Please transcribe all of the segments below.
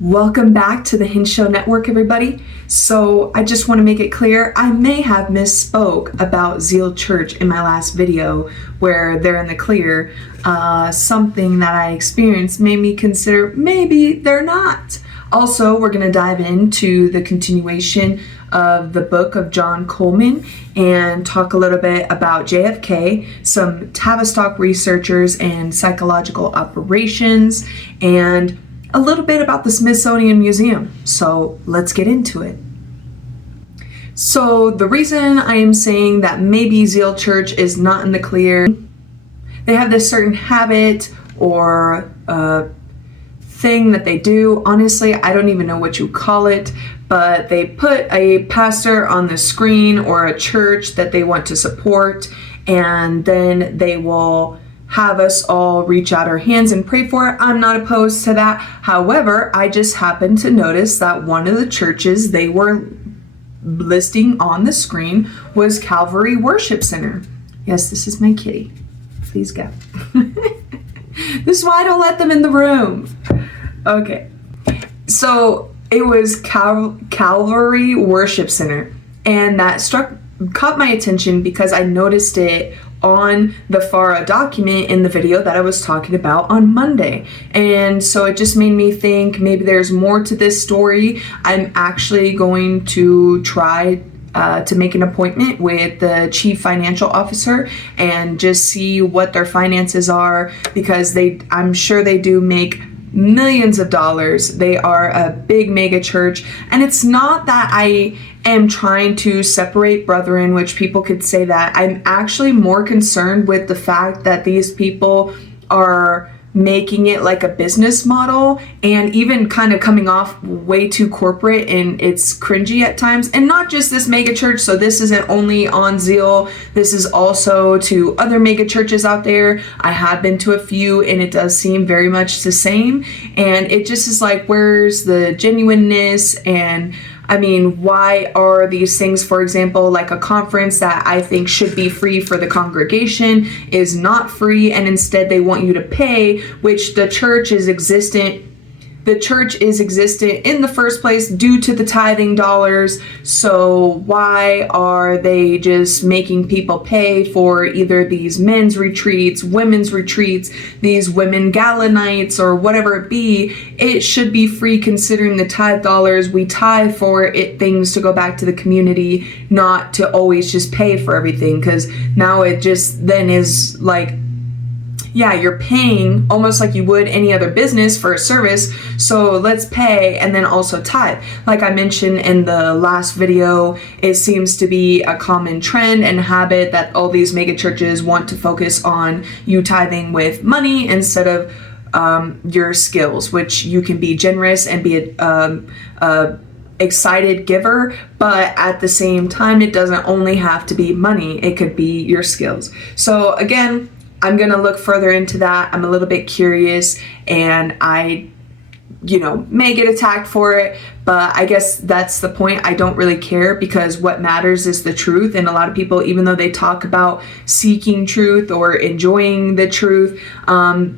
Welcome back to the HenShow Network, everybody. So I just want to make it clear, I may have misspoke about Zeal Church in my last video where they're in the clear. Something that I experienced made me consider maybe they're not. Also, we're going to dive into the continuation of the book of John Coleman and talk a little bit about JFK, some Tavistock researchers and psychological operations, and a little bit about the Smithsonian Museum. So let's get into it. So the reason I am saying that maybe Zeal Church is not in the clear, they have this certain habit or thing that they do. Honestly, I don't even know what you call it, but they put a pastor on the screen or a church that they want to support, and then they will have us all reach out our hands and pray for it. I'm not opposed to that. However, I just happened to notice that one of the churches they were listing on the screen was Calvary Worship Center. Yes, this is my kitty. Please go. This is why I don't let them in the room. Okay. So it was Calvary Worship Center, and that caught my attention because I noticed it on the FOIA document in the video that I was talking about on Monday. And so it just made me think maybe there's more to this story. I'm actually going to try to make an appointment with the chief financial officer and just see what their finances are, because I'm sure they do make millions of dollars. They are a big mega church, and it's not that I am trying to separate brethren, which people could say that. I'm actually more concerned with the fact that these people are making it like a business model and even kind of coming off way too corporate, and it's cringy at times. And not just this mega church, so this isn't only on Zeal, this is also to other mega churches out there. I have been to a few and it does seem very much the same, and it just is like, where's the genuineness? And I mean, why are these things, for example, like a conference that I think should be free for the congregation is not free, and instead they want you to pay, which the church is existent. The church is existent in the first place due to the tithing dollars. So why are they just making people pay for either these men's retreats, women's retreats, these women gala nights, or whatever it be? It should be free considering the tithe dollars. We tithe for it, things to go back to the community, not to always just pay for everything, because now it just then is like, yeah, you're paying almost like you would any other business for a service, so let's pay and then also tithe. Like I mentioned in the last video, it seems to be a common trend and habit that all these mega churches want to focus on you tithing with money instead of your skills, which you can be generous and be a excited giver, but at the same time, it doesn't only have to be money, it could be your skills. So again, I'm going to look further into that. I'm a little bit curious, and I, may get attacked for it, but I guess that's the point. I don't really care, because what matters is the truth. And a lot of people, even though they talk about seeking truth or enjoying the truth,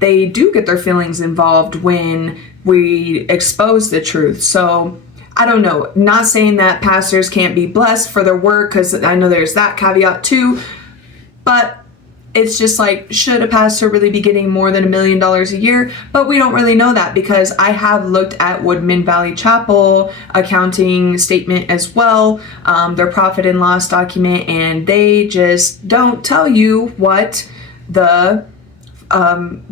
they do get their feelings involved when we expose the truth. So I don't know, not saying that pastors can't be blessed for their work, because I know there's that caveat too, but it's just like, should a pastor really be getting more than $1 million a year? But we don't really know that, because I have looked at Woodman Valley Chapel accounting statement as well, their profit and loss document, and they just don't tell you what the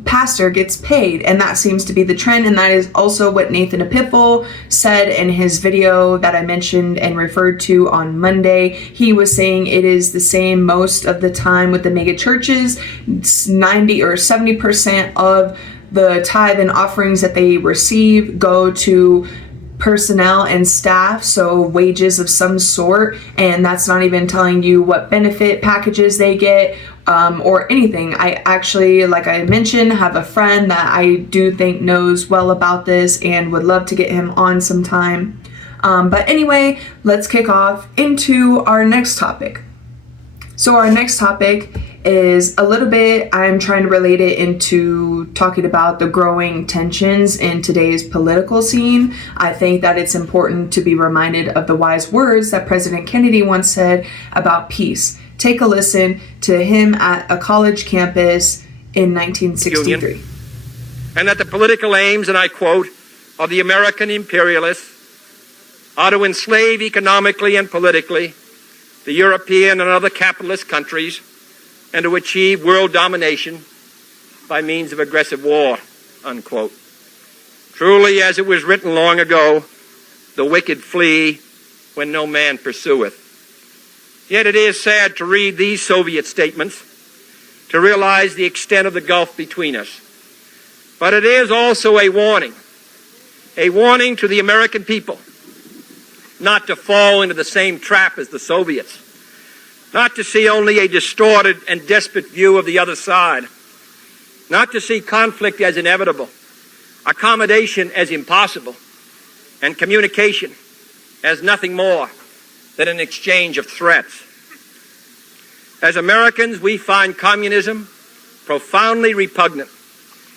pastor gets paid, and that seems to be the trend. And that is also what Nathan Epifel said in his video that I mentioned and referred to on Monday. He was saying it is the same most of the time with the mega churches. 90 or 70% of the tithe and offerings that they receive go to personnel and staff, so wages of some sort, and that's not even telling you what benefit packages they get or anything. I actually, like I mentioned, have a friend that I do think knows well about this and would love to get him on sometime. But anyway, let's kick off into our next topic. So our next topic is a little bit, I'm trying to relate it into talking about the growing tensions in today's political scene. I think that it's important to be reminded of the wise words that President Kennedy once said about peace. Take a listen to him at a college campus in 1963. Union, and that the political aims, and I quote, of the American imperialists are to enslave economically and politically the European and other capitalist countries and to achieve world domination by means of aggressive war, unquote. Truly, as it was written long ago, the wicked flee when no man pursueth. Yet it is sad to read these Soviet statements, to realize the extent of the gulf between us. But it is also a warning to the American people not to fall into the same trap as the Soviets, not to see only a distorted and desperate view of the other side, not to see conflict as inevitable, accommodation as impossible, and communication as nothing more than an exchange of threats. As Americans, we find communism profoundly repugnant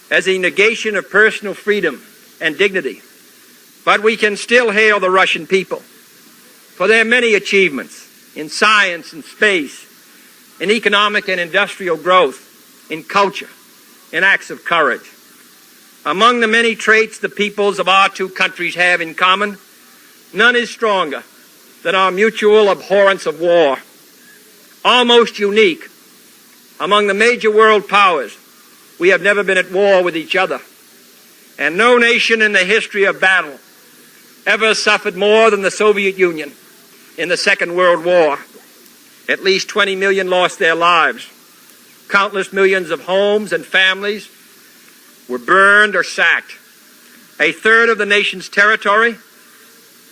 as a negation of personal freedom and dignity. But we can still hail the Russian people for their many achievements in science and space, in economic and industrial growth, in culture, in acts of courage. Among the many traits the peoples of our two countries have in common, none is stronger than our mutual abhorrence of war. Almost unique among the major world powers, we have never been at war with each other. And no nation in the history of battle ever suffered more than the Soviet Union in the Second World War. At least 20 million lost their lives. Countless millions of homes and families were burned or sacked. A third of the nation's territory,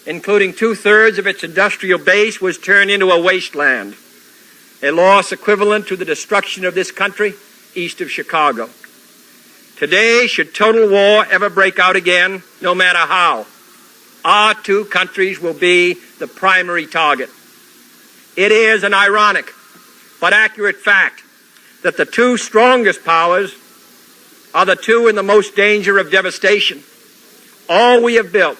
including 2/3 of its industrial base, was turned into a wasteland, a loss equivalent to the destruction of this country east of Chicago. Today, should total war ever break out again, no matter how, our two countries will be the primary target. It is an ironic but accurate fact that the two strongest powers are the two in the most danger of devastation. All we have built,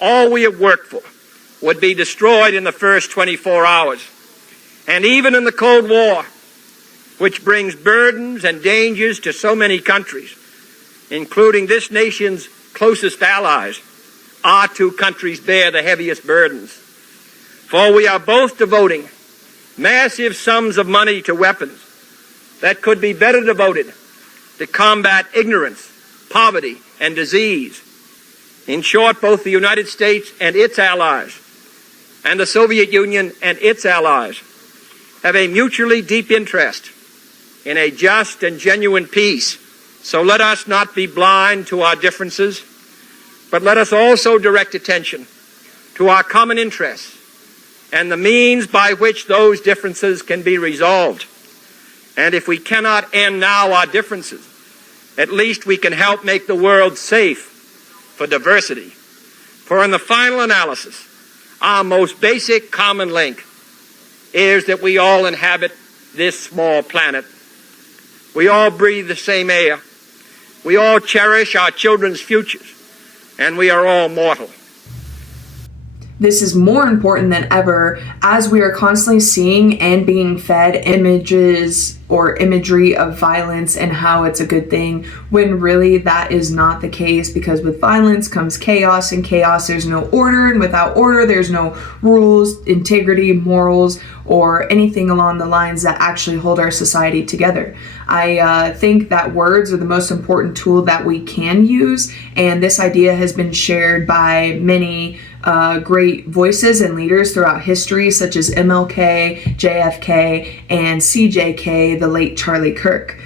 all we have worked for, would be destroyed in the first 24 hours. And even in the Cold War, which brings burdens and dangers to so many countries, including this nation's closest allies, our two countries bear the heaviest burdens. For we are both devoting massive sums of money to weapons that could be better devoted to combat ignorance, poverty, and disease. In short, both the United States and its allies, and the Soviet Union and its allies, have a mutually deep interest in a just and genuine peace. So let us not be blind to our differences, but let us also direct attention to our common interests and the means by which those differences can be resolved. And if we cannot end now our differences, at least we can help make the world safe for diversity. For in the final analysis, our most basic common link is that we all inhabit this small planet. We all breathe the same air. We all cherish our children's futures. And we are all mortal. This is more important than ever as we are constantly seeing and being fed images or imagery of violence and how it's a good thing, when really that is not the case, because with violence comes chaos, and chaos there's no order, and without order there's no rules, integrity, morals, or anything along the lines that actually hold our society together. I think that words are the most important tool that we can use, and this idea has been shared by many great voices and leaders throughout history, such as MLK, JFK, and CJK, the late Charlie Kirk.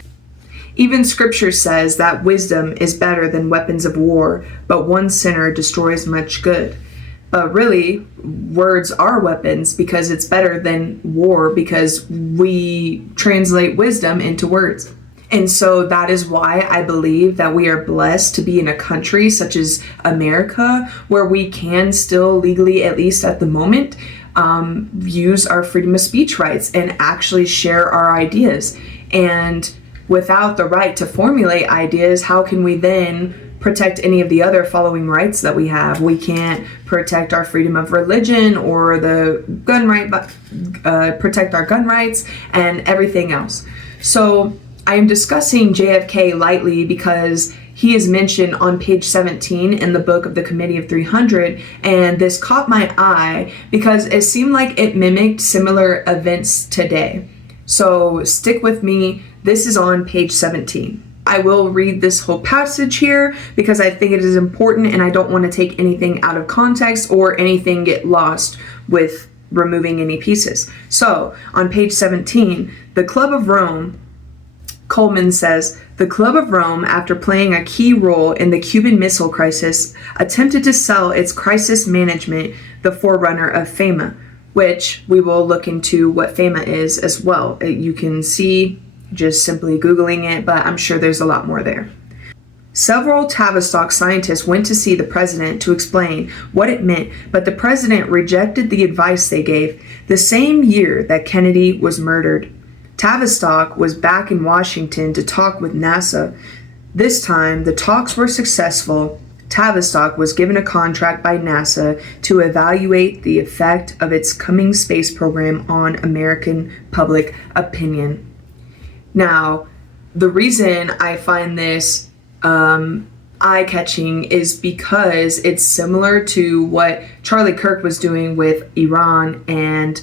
Even scripture says that wisdom is better than weapons of war, but one sinner destroys much good. But really, words are weapons, because it's better than war, because we translate wisdom into words. And so that is why I believe that we are blessed to be in a country such as America, where we can still legally, at least at the moment, use our freedom of speech rights and actually share our ideas. And without the right to formulate ideas, how can we then protect any of the other following rights that we have? We can't protect our freedom of religion or the gun right, protect our gun rights and everything else. So I am discussing JFK lightly because he is mentioned on page 17 in the book of the Committee of 300, and this caught my eye because it seemed like it mimicked similar events today. So stick with me. This is on page 17. I will read this whole passage here because I think it is important and I don't want to take anything out of context or anything get lost with removing any pieces. So on page 17, the Club of Rome, Coleman says, the Club of Rome, after playing a key role in the Cuban Missile Crisis, attempted to sell its crisis management, the forerunner of FEMA, which we will look into what FEMA is as well. You can see just simply Googling it, but I'm sure there's a lot more there. Several Tavistock scientists went to see the president to explain what it meant, but the president rejected the advice they gave. The same year that Kennedy was murdered, Tavistock was back in Washington to talk with NASA. This time, the talks were successful. Tavistock was given a contract by NASA to evaluate the effect of its coming space program on American public opinion. Now, the reason I find this eye-catching is because it's similar to what Charlie Kirk was doing with Iran and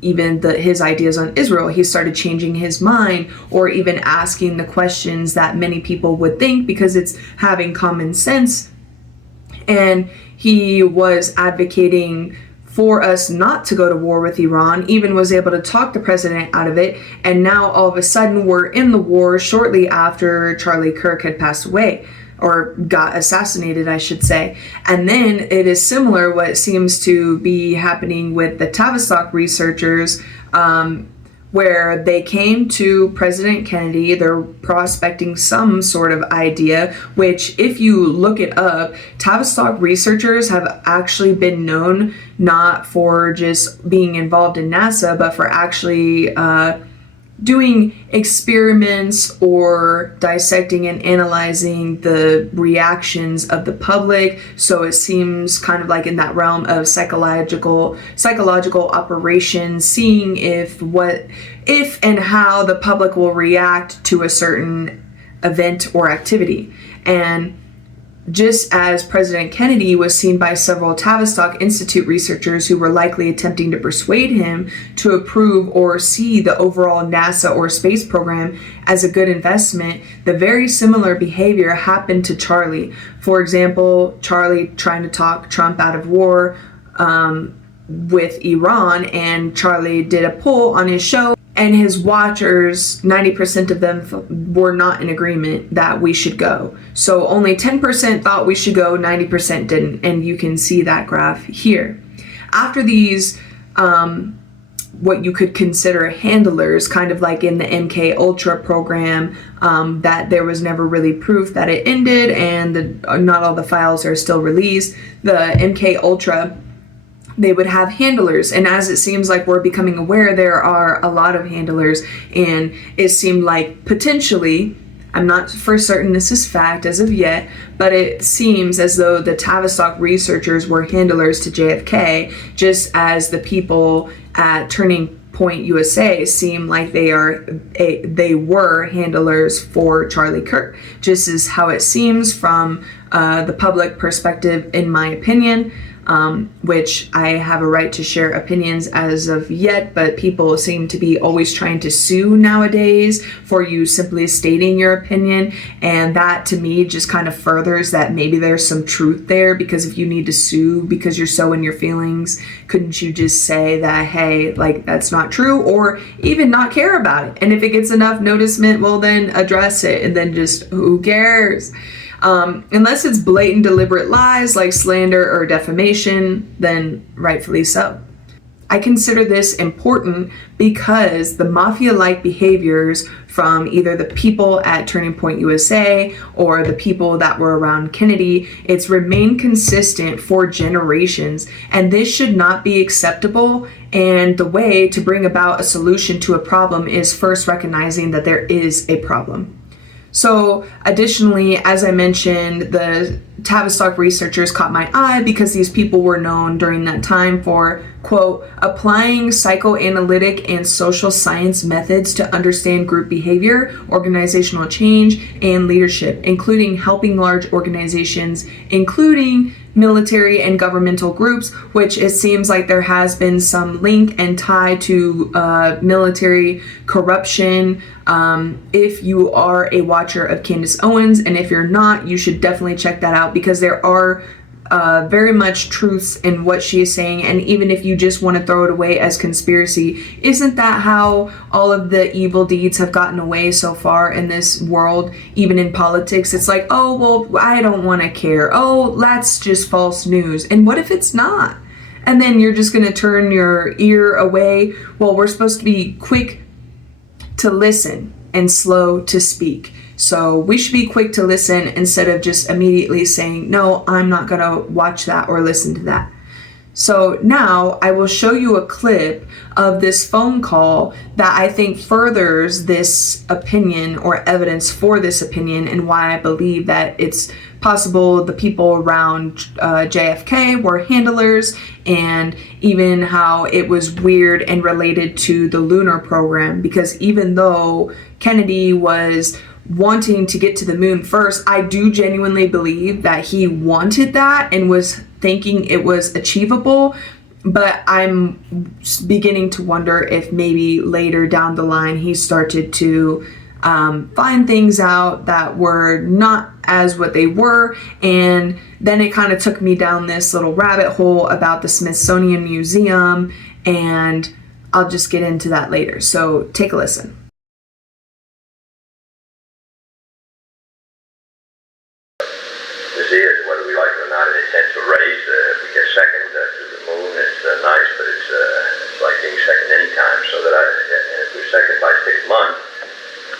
even his ideas on Israel. He started changing his mind or even asking the questions that many people would think because it's having common sense. And he was advocating for us not to go to war with Iran, even was able to talk the president out of it. And now all of a sudden we're in the war shortly after Charlie Kirk had passed away, or got assassinated, I should say. And then it is similar what seems to be happening with the Tavistock researchers, where they came to President Kennedy. They're prospecting some sort of idea, which if you look it up, Tavistock researchers have actually been known not for just being involved in NASA, but for actually doing experiments or dissecting and analyzing the reactions of the public. So it seems kind of like in that realm of psychological operations, seeing if and how the public will react to a certain event or activity. And just as President Kennedy was seen by several Tavistock Institute researchers who were likely attempting to persuade him to approve or see the overall NASA or space program as a good investment, the very similar behavior happened to Charlie. For example, Charlie trying to talk Trump out of war with Iran, and Charlie did a poll on his show, and his watchers, 90% of them were not in agreement that we should go. So only 10% thought we should go, 90% didn't. And you can see that graph here. After these, what you could consider handlers, kind of like in the MK Ultra program, that there was never really proof that it ended, and not all the files are still released. The MK Ultra, they would have handlers, and as it seems like we're becoming aware, there are a lot of handlers, and it seemed like potentially, I'm not for certain this is fact as of yet, but it seems as though the Tavistock researchers were handlers to JFK, just as the people at Turning Point USA seem like they were handlers for Charlie Kirk, just as how it seems from the public perspective, in my opinion. Which I have a right to share opinions as of yet, but people seem to be always trying to sue nowadays for you simply stating your opinion, and that to me just kind of furthers that maybe there's some truth there, because if you need to sue because you're so in your feelings, couldn't you just say that, hey, like, that's not true, or even not care about it, and if it gets enough noticement, well then address it, and then just who cares? Unless it's blatant deliberate lies like slander or defamation, then rightfully so. I consider this important because the mafia-like behaviors from either the people at Turning Point USA or the people that were around Kennedy, it's remained consistent for generations, and this should not be acceptable. And the way to bring about a solution to a problem is first recognizing that there is a problem. So additionally, as I mentioned, the Tavistock researchers caught my eye because these people were known during that time for, quote, applying psychoanalytic and social science methods to understand group behavior, organizational change, and leadership, including helping large organizations, including military and governmental groups, which it seems like there has been some link and tie to military corruption. If you are a watcher of Candace Owens, and if you're not, you should definitely check that out, because there are very much truths in what she is saying. And even if you just want to throw it away as conspiracy, isn't that how all of the evil deeds have gotten away so far in this world, even in politics? It's like, oh, well, I don't want to care. Oh, that's just false news. And what if it's not? And then you're just going to turn your ear away. Well, we're supposed to be quick to listen and slow to speak. So we should be quick to listen instead of just immediately saying, no, I'm not going to watch that or listen to that. So now I will show you a clip of this phone call that I think furthers this opinion or evidence for this opinion, and why I believe that it's possible the people around JFK were handlers, and even how it was weird and related to the lunar program. Because even though Kennedy was wanting to get to the moon first, I do genuinely believe that he wanted that and was thinking it was achievable. But I'm beginning to wonder if maybe later down the line he started to find things out that were not as what they were. And then it kind of took me down this little rabbit hole about the Smithsonian Museum, and I'll just get into that later. So take a listen. This is, whether we like it or not, an intensive race. If we get second to the moon, it's nice, but it's like being second anytime. So that and if we're second by 6 months,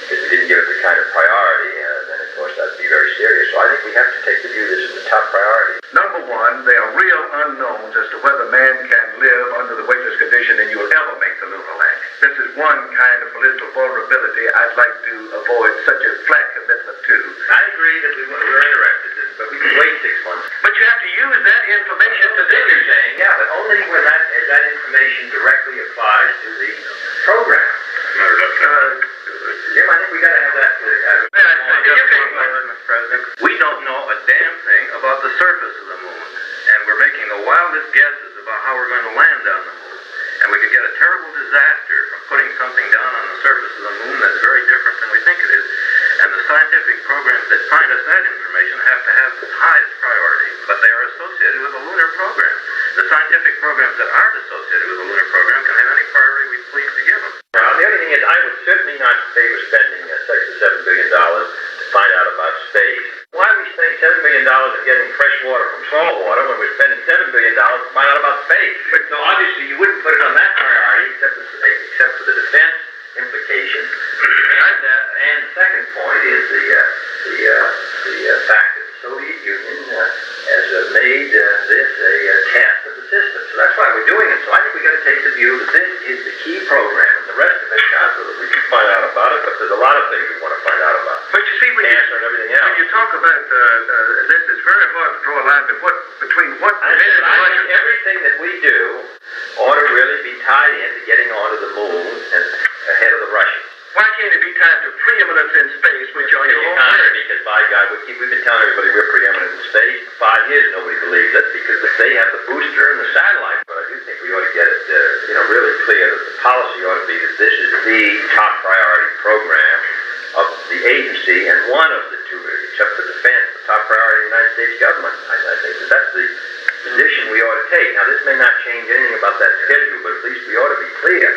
because we didn't give it the kind of priority, then of course that'd be very serious. So I think we have to take the view this is the top priority. Number one, there are real unknowns as to whether man can live under the weightless condition and you will ever make the lunar landing. This is one kind of political vulnerability I'd like to avoid such a flat commitment to. I agree that we're interested in, but we can wait 6 months. But you have to use that information to do your thing. Yeah, but only when that information directly applies to the program. Jim, I think we got to have that. Mr. President, we don't know a damn thing about the surface of the moon, and we're making the wildest guesses about how we're going to land on the moon. And we could get a terrible disaster from putting something down on the surface of the moon that's very different than we think it is. And the scientific programs that find us that information have to have the highest priority, but they are associated with the lunar program. The scientific programs that aren't associated with the lunar program can have any priority we please to give them. Now, the other thing is, I would certainly not favor spending $6 to $7 billion to find out about space. Why are we spending $7 million in getting fresh water from salt water when we're spending $7 billion to find out about space? But so obviously you wouldn't put it on that priority except for the defense implications. And the second point is the fact that the Soviet Union has made this a test of the system. So that's why we're doing it. So I think we've got to take the view that this is the key program, and the rest of it, we can find out about it, but there's a lot of things we want to find out about. But you see, when you talk about this, it's very hard to draw a line between what I think everything that we do ought to really be tied in to getting onto the moon and ahead of the Russians. Why can't it be tied to preeminence in space, which are your own words? Because, by God, we've been telling everybody we're preeminent in space. For 5 years, nobody believes it because they have the booster and the satellite. But I do think we ought to get it, really clear that the policy ought to be that this is the top priority program of the agency, and one of the two, except for defense, the top priority of the United States government. I think that's the position we ought to take. Now, this may not change anything about that schedule, but at least we ought to be clear.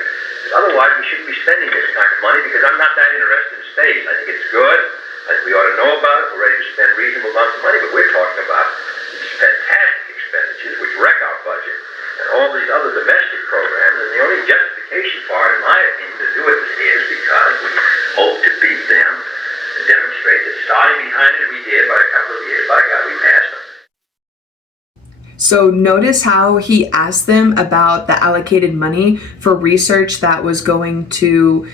Otherwise, we shouldn't be spending this kind of money, because I'm not that interested in space. I think it's good. I think we ought to know about it. We're ready to spend reasonable amounts of money, but we're talking about these fantastic expenditures which wreck our budget, and all these other domestic programs So notice how he asked them about the allocated money for research that was going to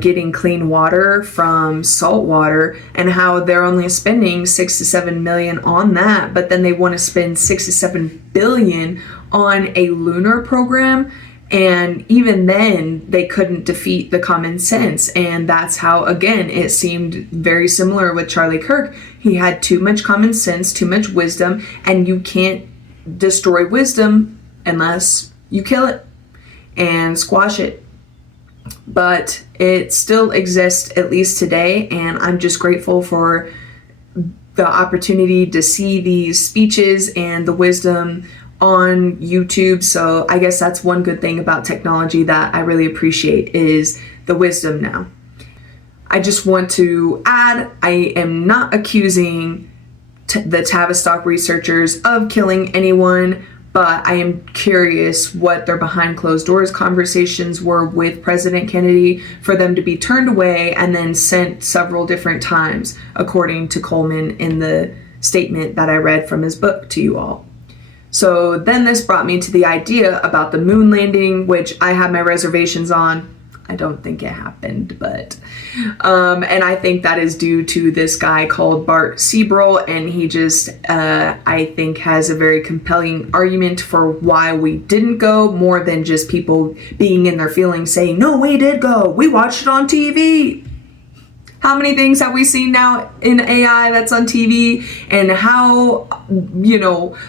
getting clean water from salt water, and how they're only spending 6 to 7 million on that, but then they want to spend 6 to 7 billion on a lunar program. And even then, they couldn't defeat the common sense. And that's how, again, it seemed very similar with Charlie Kirk. He had too much common sense, too much wisdom, and you can't destroy wisdom unless you kill it and squash it. But it still exists, at least today, and I'm just grateful for the opportunity to see these speeches and the wisdom on YouTube. So I guess that's one good thing about technology that I really appreciate, is the wisdom now. I just want to add, I am not accusing the Tavistock researchers of killing anyone, but I am curious what their behind closed doors conversations were with President Kennedy for them to be turned away and then sent several different times, according to Coleman in the statement that I read from his book to you all. So then this brought me to the idea about the moon landing, which I have my reservations on. I don't think it happened, but and I think that is due to this guy called Bart Seabrel, and he just I think has a very compelling argument for why we didn't go, more than just people being in their feelings saying, no, we did go, we watched it on TV. How many things have we seen now in AI that's on TV? And how,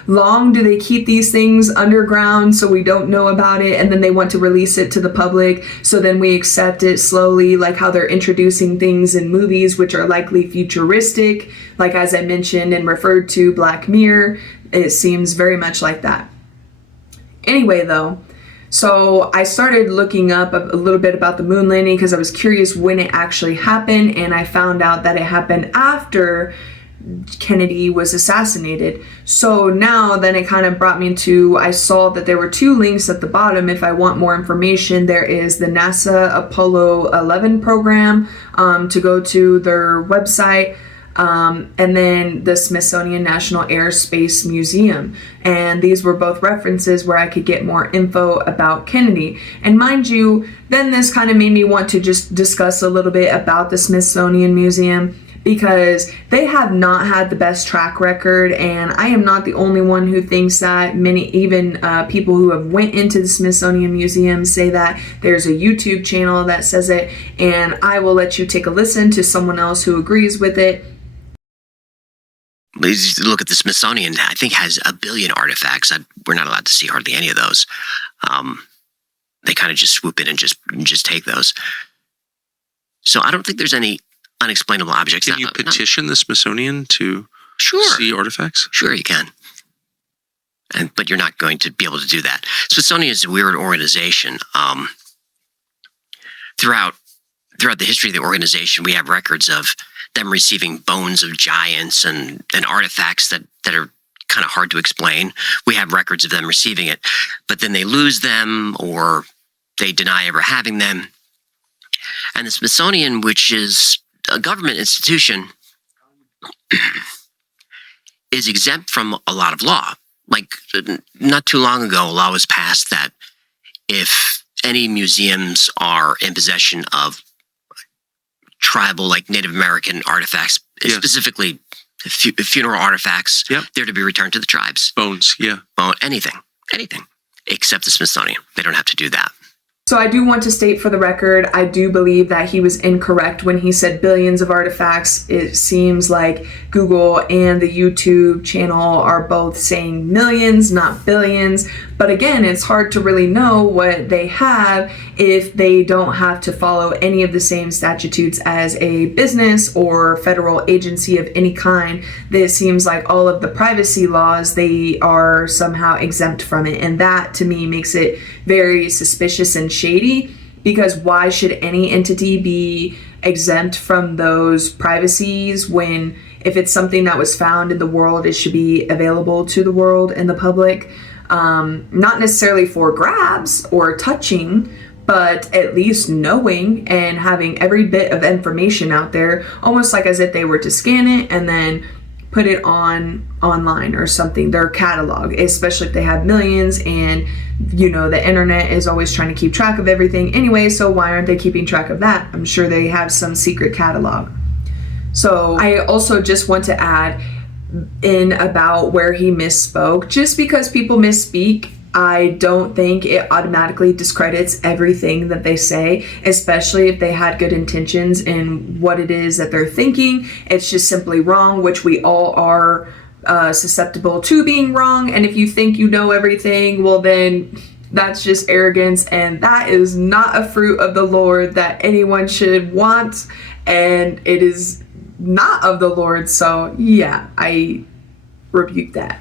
long do they keep these things underground so we don't know about it, and then they want to release it to the public so then we accept it slowly, like how they're introducing things in movies which are likely futuristic, like as I mentioned and referred to Black Mirror. It seems very much like that. Anyway, though, so I started looking up a little bit about the moon landing because I was curious when it actually happened, and I found out that it happened after Kennedy was assassinated. So now then it kind of brought me to, I saw that there were two links at the bottom if I want more information. There is the NASA Apollo 11 program to go to their website. And then the Smithsonian National Air Space Museum. And these were both references where I could get more info about Kennedy. And mind you, then this kind of made me want to just discuss a little bit about the Smithsonian Museum, because they have not had the best track record, and I am not the only one who thinks that. Many, even people who have went into the Smithsonian Museum, say that. There's a YouTube channel that says it, and I will let you take a listen to someone else who agrees with it. Look at the Smithsonian, I think has 1 billion artifacts. We're not allowed to see hardly any of those. They kind of just swoop in and just take those. So I don't think there's any unexplainable objects. Can you petition the Smithsonian to see artifacts? Sure, you can. But you're not going to be able to do that. Smithsonian is a weird organization. Throughout the history of the organization, we have records of them receiving bones of giants and artifacts that are kind of hard to explain. We have records of them receiving it, but then they lose them or they deny ever having them. And the Smithsonian, which is a government institution, is exempt from a lot of law. Like, not too long ago, a law was passed that if any museums are in possession of tribal, like Native American artifacts, specifically funeral artifacts, they're to be returned to the tribes. Bones, anything, except the Smithsonian. They don't have to do that. So I do want to state for the record, I do believe that he was incorrect when he said billions of artifacts. It seems like Google and the YouTube channel are both saying millions, not billions. But again, it's hard to really know what they have if they don't have to follow any of the same statutes as a business or federal agency of any kind. It seems like all of the privacy laws, they are somehow exempt from it. And that to me makes it very suspicious and shady, because why should any entity be exempt from those privacies when if it's something that was found in the world, it should be available to the world and the public? Not necessarily for grabs or touching, but at least knowing and having every bit of information out there, almost like as if they were to scan it and then put it online or something, their catalog, especially if they have millions, and the internet is always trying to keep track of everything anyway, so why aren't they keeping track of that? I'm sure they have some secret catalog. So I also just want to add in about where he misspoke. Just because people misspeak, I don't think it automatically discredits everything that they say, especially if they had good intentions in what it is that they're thinking. It's just simply wrong, which we all are susceptible to being wrong. And if you think you know everything, well then that's just arrogance, and that is not a fruit of the Lord that anyone should want, and it is not of the Lord. So yeah, I rebuke that.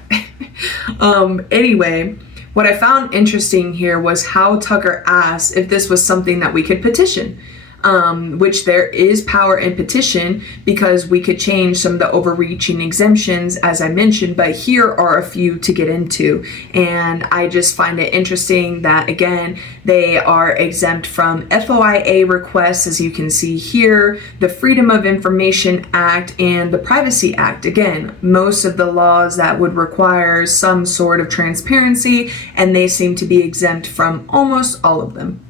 Anyway, what I found interesting here was how Tucker asked if this was something that we could petition, which there is power in petition because we could change some of the overreaching exemptions, as I mentioned, but here are a few to get into. And I just find it interesting that, again, they are exempt from FOIA requests, as you can see here, the Freedom of Information Act, and the Privacy Act. Again, most of the laws that would require some sort of transparency, and they seem to be exempt from almost all of them.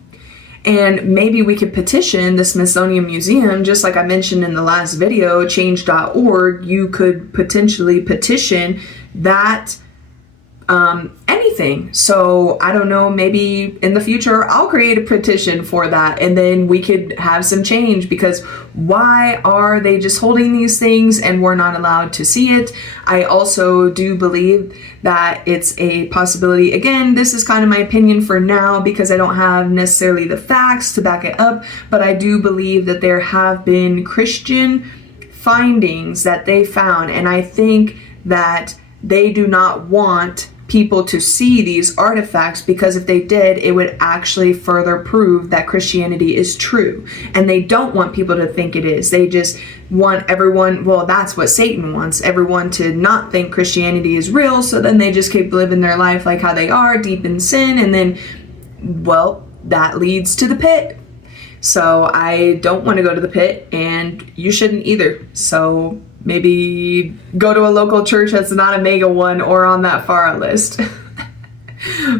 And maybe we could petition the Smithsonian Museum, just like I mentioned in the last video, change.org. You could potentially petition that anything. So I don't know, maybe in the future I'll create a petition for that, and then we could have some change, because why are they just holding these things and we're not allowed to see it? I also do believe that it's a possibility. Again, this is kind of my opinion for now because I don't have necessarily the facts to back it up, but I do believe that there have been Christian findings that they found, and I think that they do not want people to see these artifacts, because if they did, it would actually further prove that Christianity is true. And they don't want people to think it is. They just want everyone, well, that's what Satan wants, everyone to not think Christianity is real, so then they just keep living their life like how they are, deep in sin, and then, well, that leads to the pit. So I don't want to go to the pit, and you shouldn't either. So maybe go to a local church that's not a mega one or on that FARA list.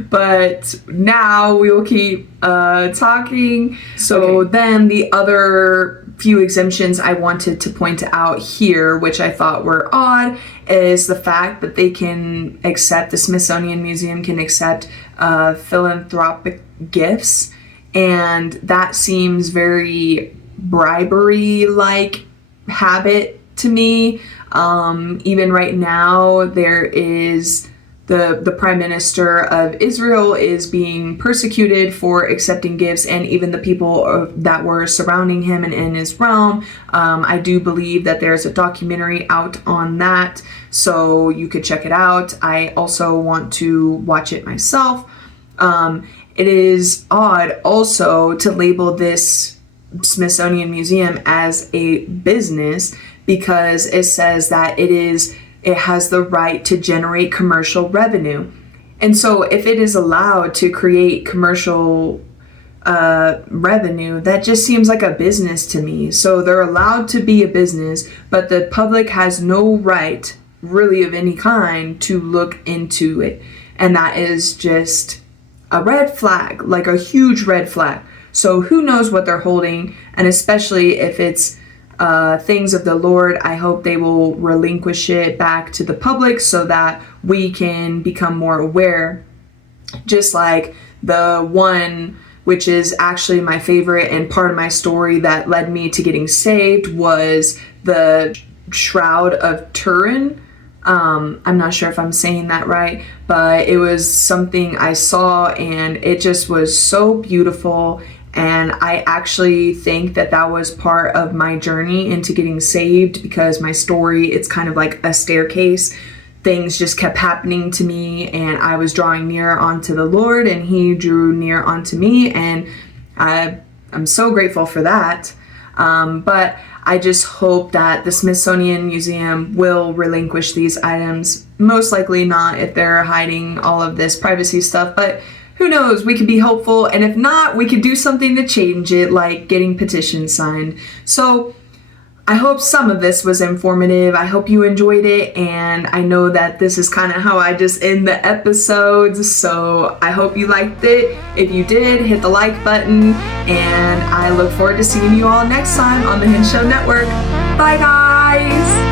But now we will keep talking. So then the other few exemptions I wanted to point out here, which I thought were odd, is the fact that they can accept, the Smithsonian Museum can accept philanthropic gifts. And that seems very bribery-like habit to me. Even right now, there is the Prime Minister of Israel is being persecuted for accepting gifts, and even the people that were surrounding him and in his realm. I do believe that there's a documentary out on that, so you could check it out. I also want to watch it myself. It is odd also to label this Smithsonian Museum as a business, because it says that it has the right to generate commercial revenue. And so if it is allowed to create commercial revenue, that just seems like a business to me. So they're allowed to be a business, but the public has no right, really, of any kind to look into it. And that is just a red flag, like a huge red flag. So who knows what they're holding, and especially if it's things of the Lord, I hope they will relinquish it back to the public so that we can become more aware. Just like the one, which is actually my favorite and part of my story that led me to getting saved, was the Shroud of Turin. I'm not sure if I'm saying that right, but it was something I saw and it just was so beautiful. And I actually think that that was part of my journey into getting saved, because my story, it's kind of like a staircase. Things just kept happening to me, and I was drawing near onto the Lord, and He drew near onto me, and I'm so grateful for that. But I just hope that the Smithsonian Museum will relinquish these items. Most likely not, if they're hiding all of this privacy stuff, but who knows, we could be hopeful, and if not, we could do something to change it, like getting petitions signed. So I hope some of this was informative. I hope you enjoyed it, and I know that this is kind of how I just end the episodes, so I hope you liked it. If you did, hit the like button, and I look forward to seeing you all next time on the HenShow Network. Bye, guys!